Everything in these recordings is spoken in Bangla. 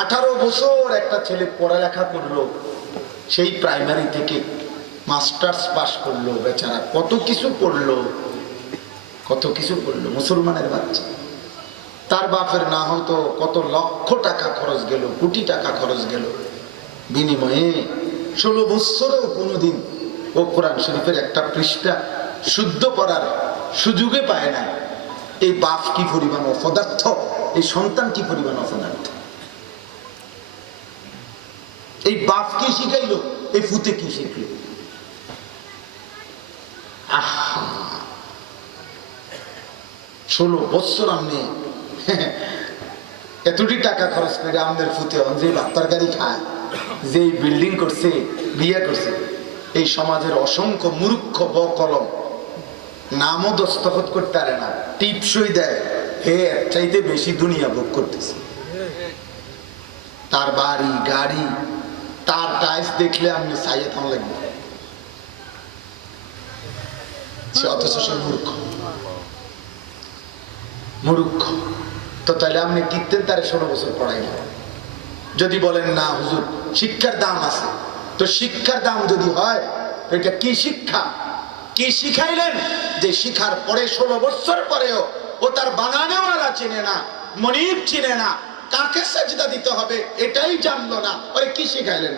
18 বছর একটা ছেলে পড়ালেখা করলো, সেই প্রাইমারি থেকে মাস্টার্স পাস করলো, বেচারা কত কিছু পড়লো, কত কিছু পড়লো, মুসলমানের বাচ্চা। তার বাপের না হতো কত লক্ষ টাকা খরচ গেল, কোটি টাকা খরচ গেল, বিনিময়ে 16 বছরেও কোনোদিন ও কোরআন শরীফের একটা পৃষ্ঠা শুদ্ধ পড়ার সুযোগে পায় না। এই বাপ কি পরিমাণ অপদার্থ, এই সন্তান কি পরিমাণ অপদার্থ। এই বাপ কি শিখাইলো, এই ফুতে কি শিখলো। আহা, 16 বছর আমি এতটি টাকা খরচ করে আমাদের ফুতে যে বাপ্তার গাড়ি খায়, যে বিল্ডিং করছে, বিয়ে করছে, এই সমাজের অসংখ্য মূর্খ বকলম নামও দস্তখত করতে পারে না, টিপসই দেয়, হে এর চাইতে বেশি দুনিয়া ভোগ করতেছে। তার বাড়ি গাড়ি, তার টাইলস দেখলে আমি চাইয়ে থাম লাগবে, সে অথচ সে মূর্খ। মূর্খ তো তাহলে আপনি টিকতেন তারে 16 বছর পড়াই না। যদি বলেন না হুজুর শিক্ষার দাম আছে, তো শিক্ষার দাম যদি হয় এটা কি শিক্ষা, কি শিখাইলেন যে শিখার পরে 16 বছর পরেও ও তার বানানেওয়ালা চিনে না, মনিব চিনে না, কাকে সাজদা দিতে হবে এটাই জানলো না, ওরে কি শিখাইলেন?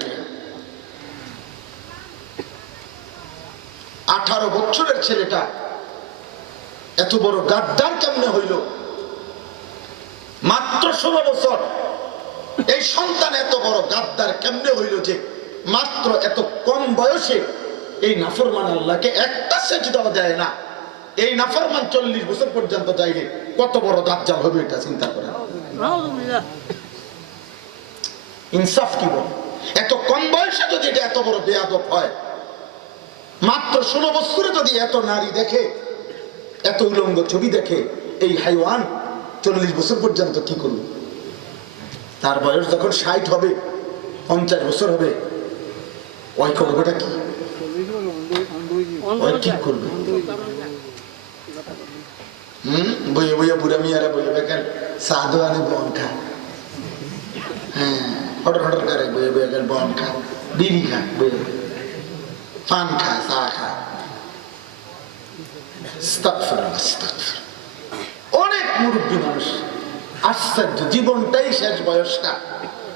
18 বছরের ছেলেটা এত বড় গাদ্দার কেমনে হইল? মাত্র 16 বছর এই সন্তান এত বড় গাদ্দার কেমনে হইল যে মাত্র এত কম বয়সে এই নাফরমান আল্লাহকে একটা সেজদাও দেয় না। এই নাফরমান 40 বছর পর্যন্ত যাইলে কত বড় দাজ্জাল হবে এটা চিন্তা করেন। ইনসাফ কি বল, এত কম বয়সে যদি এটা এত বড় বেয়াদব হয়, মাত্র 16 বছরে যদি এত নারী দেখে, এত উলঙ্গ ছবি দেখে, এই হাইওয়ান 40 বছর পর্যন্ত কি করবে? তার বয়স যখন 60 হবে, 50 বছর হবে, ওই করবেটা কি? ওই ঠিক করবে। বইয়ে বইয়ে বুড়া মিয়ারা বইয়ে বেকার সাধু আনে বন খায়, হ্যাঁ হটর হটর করে বইয়ে বইয়ে বন খায়, বিড়ি খায়, বইয়ে পান খায়, চা খায়। অনেক মুরব্বী মানুষ, আশ্চর্য, জীবনটাই শেষ বয়সটা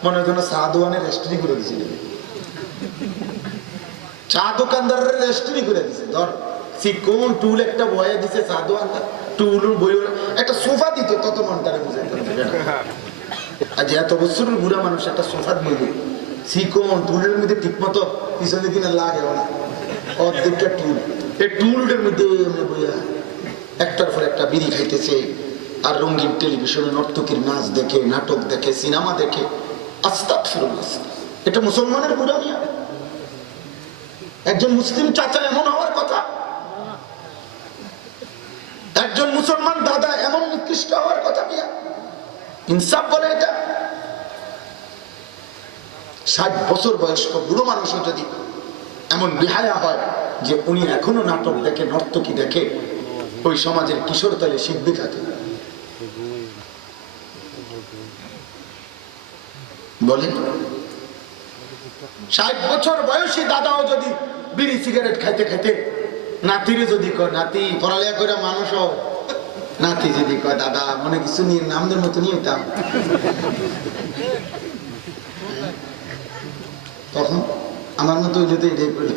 মনে হয় যেন চা দোকানে রেস্টুরি করে দিয়েছে, চা দোকানদারের রেস্টুরি করে দিছে। ধর চিকন টুল একটা বয়ে দিছে চা দোকানদার, টুল বই একটা সোফা দিত, তত মনটারে বুঝে। আজ এত বছরের বুড়া মানুষ একটা সোফা বইবে, চিকন টুলের মধ্যে ঠিক মতো পিছনে কিনা লাগে না, অর্ধেকটা টুল, এই টুলটার মধ্যে বইয়া একটার পর একটা বিড়ি খাইতেছে, আর রঙিন টেলিভিশনে নর্তকীর নাচ দেখে, নাটক দেখে, সিনেমা দেখে। আস্তাগফিরুল্লাহ, এটা মুসলমানের বুড়া মিয়া? একজন মুসলিম চাচা এমন হওয়ার কথা? একজন মুসলমান দাদা এমন নিকৃষ্ট হওয়ার কথা মিয়া? ইনসাফ বলে এটা? 60 বছর বয়স্ক বুড়ো মানুষও যদি এমন বেহায়া হয় যে উনি এখনো নাটক দেখে, নর্তকী দেখে, ওই সমাজের কিশোর তালে শিখবে থাকে বলেন? 60 বছর বয়সী দাদাও যদি বিড়ি সিগারেট খাইতে খাইতে নাতিরে যদি কয়, নাতি পড়ালেখা করে মানুষ হোক, নাতি যদি কয় দাদা মনে কিছু নিয়ে নামদের মতো নিয়ে যেতাম, তখন আমার মতো যদি এটাই করে